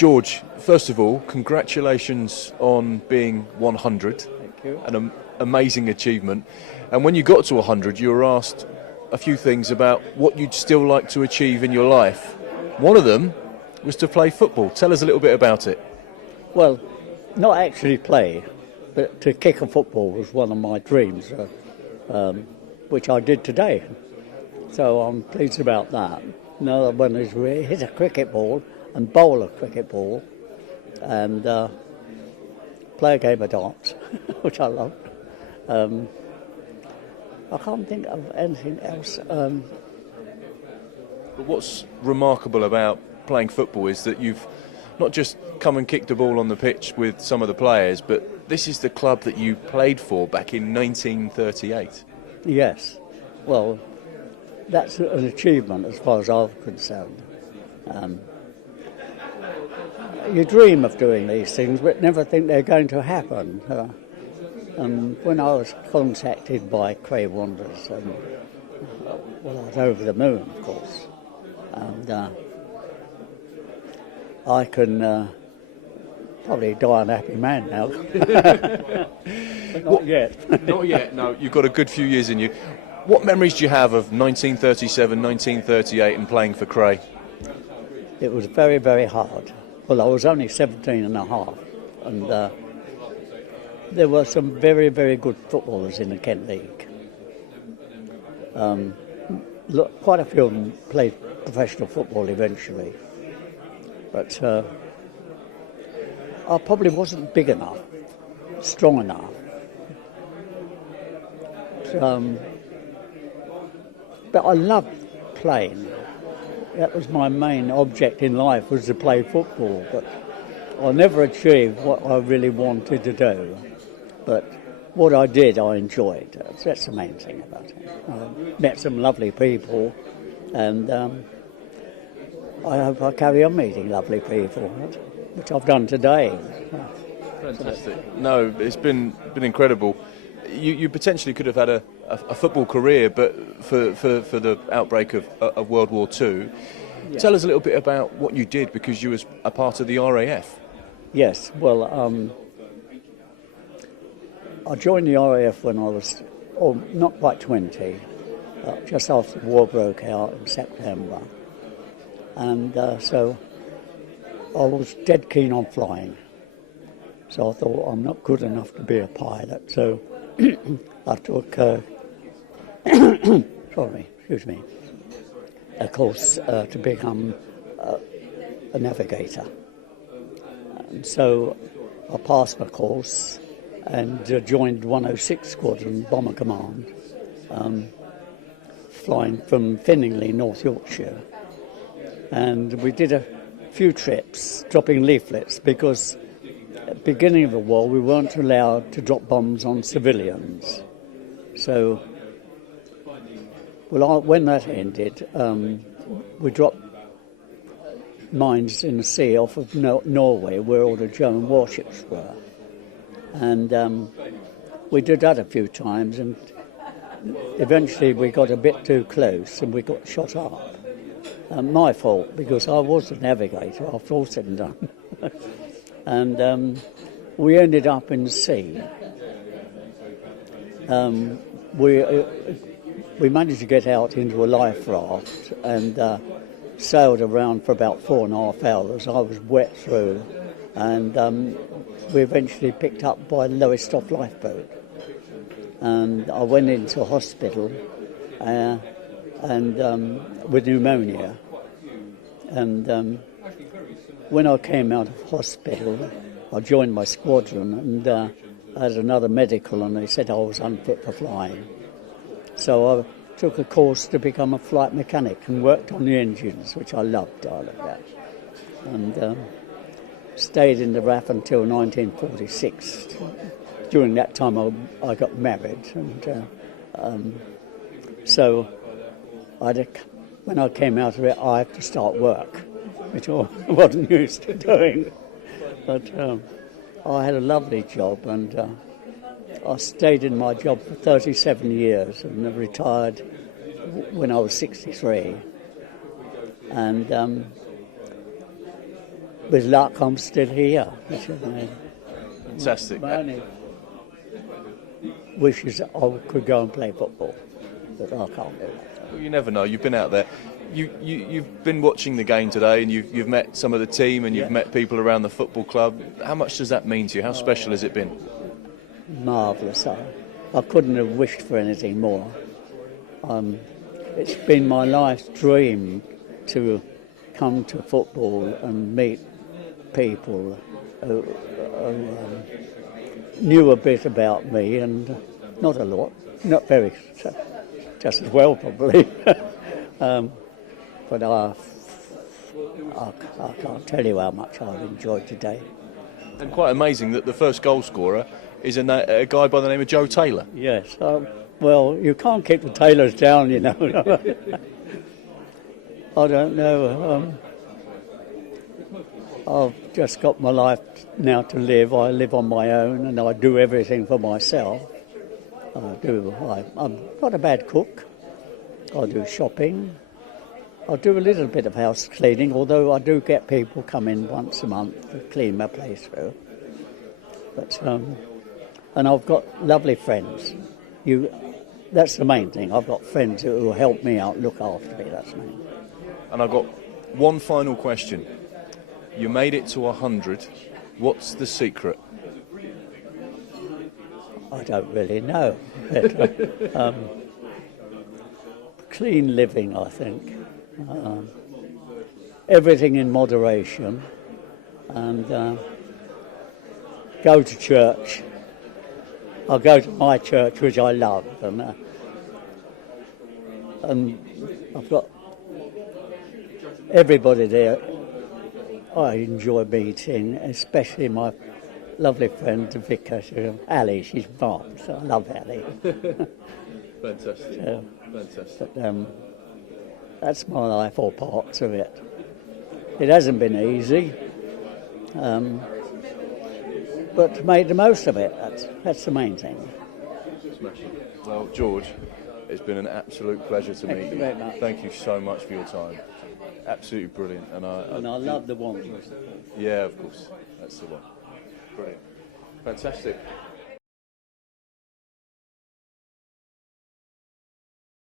George, first of all, congratulations on being 100. Thank you. An amazing achievement. And when you got to 100, you were asked a few things about what you'd still like to achieve in your life. One of them was to play football. Tell us a little bit about it. Well, not actually play, but to kick a football was one of my dreams, which I did today. So I'm pleased about that. Another one is hit a cricket ball and bowl a cricket ball and play a game of darts, which I love. I can't think of anything else. But what's remarkable about playing football is that you've not just come and kicked the ball on the pitch with some of the players, but this is the club that you played for back in 1938. Yes. Well, that's an achievement as far as I'm concerned. You dream of doing these things, but never think they're going to happen. When I was contacted by Cray Wanderers, well, I was over the moon, of course. And I can probably die an happy man now. But not yet. Not yet, no. You've got a good few years in you. What memories do you have of 1937, 1938 and playing for Cray? It was very, very hard. Well, I was only 17 and a half, and there were some very, very good footballers in the Kent League. Quite a few of them played professional football eventually, but I probably wasn't big enough, strong enough. But I loved playing. That was my main object in life, was to play football, but I never achieved what I really wanted to do. But what I did, I enjoyed. That's the main thing about it. I met some lovely people, and I hope I carry on meeting lovely people, which I've done today. Fantastic. No, it's been incredible. You potentially could have had a football career, but for the outbreak of World War II. Yeah. Tell us a little bit about what you did, because you was a part of the RAF. Yes, well, I joined the RAF when I was not quite 20, just after the war broke out in September. And so I was dead keen on flying. So I thought, I'm not good enough to be a pilot, so I took a course to become a navigator. And so I passed my course and joined 106 Squadron Bomber Command, flying from Finningley, North Yorkshire. And we did a few trips dropping leaflets, because at the beginning of the war we weren't allowed to drop bombs on civilians. So, when that ended, we dropped mines in the sea off of Norway, where all the German warships were. And we did that a few times, and eventually we got a bit too close and we got shot up. My fault, because I was a navigator after all said and done. And we ended up in the sea. We managed to get out into a life raft and sailed around for about 4.5 hours. I was wet through, and we eventually picked up by the Lowestoft lifeboat. And I went into hospital with pneumonia. And when I came out of hospital, I joined my squadron, and I had another medical, and they said I was unfit for flying. So I took a course to become a flight mechanic and worked on the engines, which I loved. That. And stayed in the RAF until 1946. During that time I got married, and so when I came out of it, I had to start work, which I wasn't used to doing. But I had a lovely job, and I stayed in my job for 37 years and I retired when I was 63. And with luck, I'm still here. Which Fantastic. my only wish is that I could go and play football, but I can't do that. Well, you never know. You've been out there. You've been watching the game today, and you've met some of the team, and you've met people around the football club. How much does that mean to you? How special has it been? Marvellous. I couldn't have wished for anything more. It's been my life's dream to come to football and meet people who knew a bit about me, and not a lot, not very, just as well probably. But I can't tell you how much I've enjoyed today. And quite amazing that the first goal scorer is a guy by the name of Joe Taylor. Yes, well, you can't keep the Taylors down, you know. I don't know. I've just got my life now to live. I live on my own, and I do everything for myself. I'm not a bad cook. I do shopping. I do a little bit of house cleaning, although I do get people come in once a month to clean my place through. But and I've got lovely friends. That's the main thing. I've got friends who help me out, look after me. That's the main thing. And I've got one final question. You made it to 100. What's the secret? I don't really know. But, clean living, I think. Everything in moderation, and go to church. I go to my church, which I love, and I've got everybody there I enjoy meeting, especially my lovely friend, the vicar, Ali. She's marvellous. I love Ali. Fantastic. Fantastic. But, that's my life, or parts of it. It hasn't been easy, but made the most of it. That's the main thing. Smashing. Well, George, it's been an absolute pleasure to meet you. Thank you very much. Thank you so much for your time. Absolutely brilliant. And I love the Wanderers. Yeah, of course. That's the one. Brilliant. Fantastic.